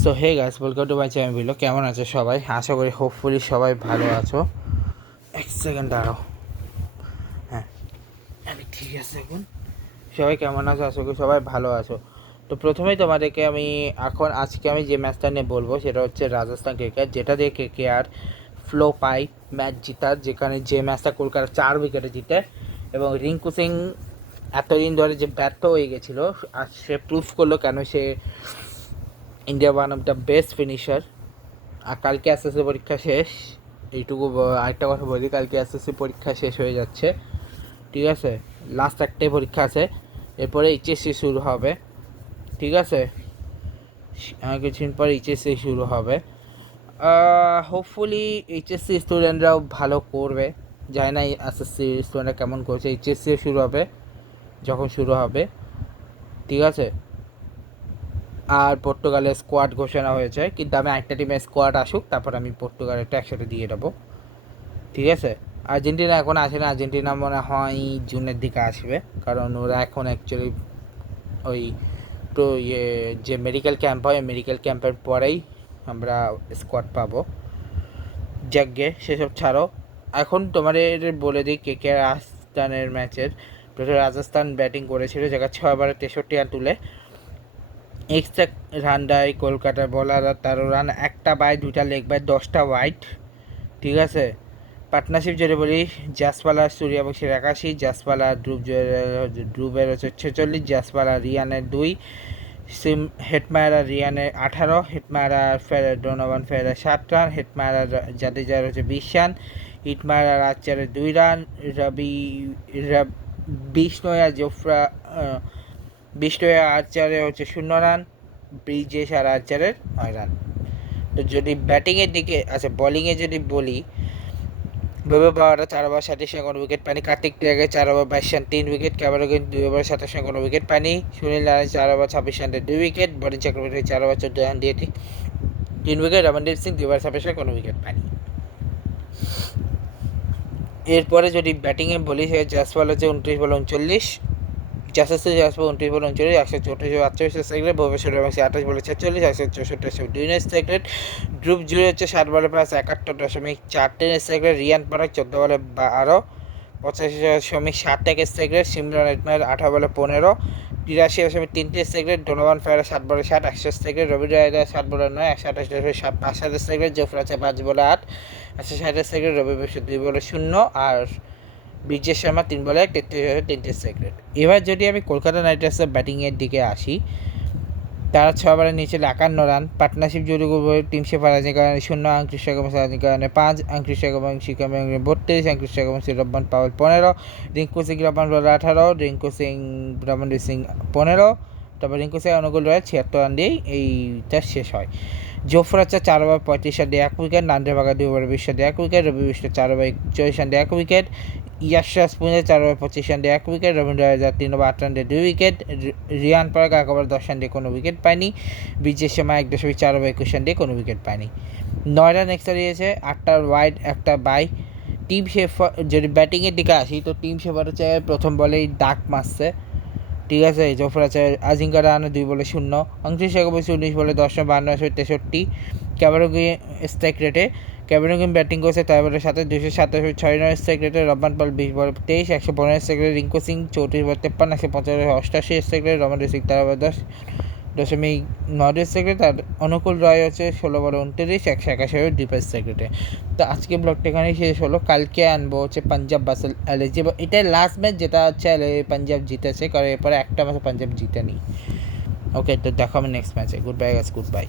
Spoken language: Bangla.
So hey guys, welcome to my channel video. কেমন আছো সবাই? আশা করি হোপফুলি সবাই ভালো আছো। এক সেকেন্ড দাঁড়াও। হ্যাঁ, আমি ঠিক আছে এখন। সবাই কেমন আছো? আশা করি সবাই ভালো আছো। তো প্রথমেই তোমাদেরকে আজকে আমি যে ম্যাচটা নিয়ে বলবো সেটা হচ্ছে রাজস্থান ক্রিকেট, যেটা দিয়ে কে আর ফ্লো পাই ম্যাচ জিতার, যেখানে যে ম্যাচটা কলকাতা 4 উইকেটে জিতে এবং রিঙ্কু সিং এতদিন ধরে যে ব্যর্থ হয়ে গেছিলো, আর সে প্রুফ করলো কেন সে India one of the best finisher. আর কালকে এসএসসি পরীক্ষা শেষ। আরেকটা কথা বলি, কালকে এসএসসি পরীক্ষা শেষ হয়ে যাচ্ছে, ঠিক আছে? লাস্ট একটাই পরীক্ষা আছে, এরপরে এইচএসসি শুরু হবে, ঠিক আছে? কিছুদিন পর এইচএসসি শুরু হবে। হোপফুলি এইচএসসি স্টুডেন্টরাও ভালো করবে। জানি না এসএসসি স্টুডেন্টরা কেমন করছে। এইচএসসিও শুরু হবে যখন শুরু হবে, ঠিক আছে? আর পর্তুগালের স্কোয়াড ঘোষণা হয়েছে, কিন্তু আমি একটা টিমের স্কোয়াড আসুক তারপর আমি পর্তুগালেরটা একসাথে দিয়ে দেবো, ঠিক আছে? আর্জেন্টিনা এখন আসে না, আর্জেন্টিনা মনে হয় জুনের দিকে আসবে, কারণ ওরা এখন অ্যাকচুয়ালি ওই তো যে মেডিকেল ক্যাম্প হয়, মেডিকেল ক্যাম্পের পরেই আমরা স্কোয়াড পাবো। যাকগে সেসব ছাড়ো, এখন তোমাদের বলে দিই কে রাজস্থানের ম্যাচের। প্রথমে রাজস্থান ব্যাটিং করেছিল, জায়গা 6 ওভারে 63 রান তুলে এক্সট্রা রান দেয় কলকাতার বোলাররা 13 রান, একটা বাই, 2টা লেগ বাই, 10টা ওয়াইড, ঠিক আছে? পার্টনারশিপ যদি বলি, জাসপালা সূর্যবংশীর 81, জাসপালা ধ্রুবের হচ্ছে 46, জাসপালা রিয়ানের 2, হেটমায়ারা রিয়ানের 18, হেটমায়ারা ডোনোভান ফেরার 7 রান, হেটমায়ারা জাদেজার হচ্ছে 20 রান, হিটমায়ারা আর্চারের 2 রান, বিষ্ণয়া জোফরা বিষ্ণয়া আর্চারের হচ্ছে 0 রান, ব্রিজেশ আর আর্চারের 9 রান। তো যদি ব্যাটিংয়ের দিকে বোলিংয়ে যদি বলি, বৈভব বাওয়ারা 4 ওভার 27 রানে কোনো উইকেট পায়নি, Kartik Tyagi 4 over 22 run 3 wicket, Cameron Green 2 over 27 রানে কোনো উইকেট পায়নি, সুনীল নারায়ণ 4 ওভার 26 রানে 2 wicket, Varun Chakravarthy 4 over 14 run দিয়ে 3 উইকেট, রমনদীপ সিং 2 ওভার 26 রানে কোনো উইকেট পায়নি। এরপরে যদি ব্যাটিংয়ে বলি, সে জাসওয়াল হচ্ছে 29 বলে 39, জাসেসে জাসওয়াল 29 বলে 39, 134 সেকেন্ড, ভুবনেশ্বর এবং 28 বলে 46, 164 2 সেকেন্ড, ধ্রুব জুড়ে হচ্ছে 60 বলে প্লাস 71.4 সেকেন্ড, রিয়ান পরাগ 14 বলে 12, 85.7 সেকেন্ড, সিমরান হেটমায়ার 18 বলে 15, 83.3 সেকেন্ড, ডোনোভান ফেরার 7 বলে 60 100 সেকেন্ড, রবি রায়দার 7 বলে 9 128.5 সেকেন্ড, জোফরা আছে 5 বলে 8 160 সেকেন্ড, রবি বিশ্ব 2 বলে 0, আর ব্রিজেশ শর্মা 3 বলে 33 সেকেন্ড। এবার যদি আমি কলকাতা নাইট রাইডার্সের ব্যাটিংয়ের দিকে আসি, তারা 6 ওভারে নিয়েছিল 51 রান। পার্টনারশিপ জুড়ে টিম শেফার আজের কারণে 0, আঙ্কুশ রাগবংশী আজের কারণে 5, আঙ্কুশ রাগবংশী 32, আঙ্কুশ রাগবংশী রব্বান পাওয়াল 15, রিঙ্কু সিং রব্বান বলে 18, রিঙ্কু সিং রমনদীপ সিং 15, তবে রিঙ্কু সিং অনুকূল রয় 76 রান দিয়েই এইটা শেষ হয়। জোফরা 4 ওভার 35 রান দিয়ে 1 উইকেট, নান্দের বাগা 2 ওভার 20 রান দিয়ে 1 উইকেট, রবি বিষ্ণু 4 ওভার 41 রান দিয়ে 1 wicket, Yash Raj Punja 4 over 25 run দিয়ে 1 উইকেট, রবীন্দ্র রাজার 3 ওভার 8 রান দিয়ে 2 উইকেট, রিয়ান পরাগ 1 ওভার 10 রান দিয়ে কোনো উইকেট পায়নি, ব্রিজেশ শর্মা 1.4 ওভার 21 রান দিয়ে কোনো উইকেট পায়নি। 9 রান এক্সট্রা দিয়েছে, 8টা ওয়াইড, একটা বাই। টিম শেফার যদি ব্যাটিংয়ের দিকে আসি, তো টিম শেফার হচ্ছে প্রথম বলেই ডাক মারছে, ঠিক আছে? জোফরা আছে আজিঙ্কা রান 2 বলে 0, অংশী শেখাবসি 19 বলে 10 রান 52 ক্যামেরোগিন স্ট্রাইক রেটে, ক্যামেরোগিন ব্যাটিং করেছে 4 বলের সাথে 227 রানের স্ট্রাইক রেটে, রব্বান পাল 20 বলে 23 115 স্ট্রাইক রেটে, রিঙ্কু সিং 34 বলে 53 185 স্ট্রাইক রেটে, রমনদীপ সিং 13 বলে 10.9 স্ট্রাইক রেটে, আর অনুকূল রয় হচ্ছে 16 বলে 29 181 ডিফেন্স স্ট্রাইক রেটে। তো আজকে ব্লগটা এখানেই শেষ হলো। কালকে আনবো হচ্ছে পাঞ্জাব ভার্সেস এলএসজি। এটাই লাস্ট ম্যাচ, যেটা হচ্ছে পাঞ্জাব জিতেছে, কারণ এরপরে একটা ম্যাচে পাঞ্জাব জিতেনি। ওকে, তো দেখো আমি নেক্সট ম্যাচে। Good bye guys, good bye.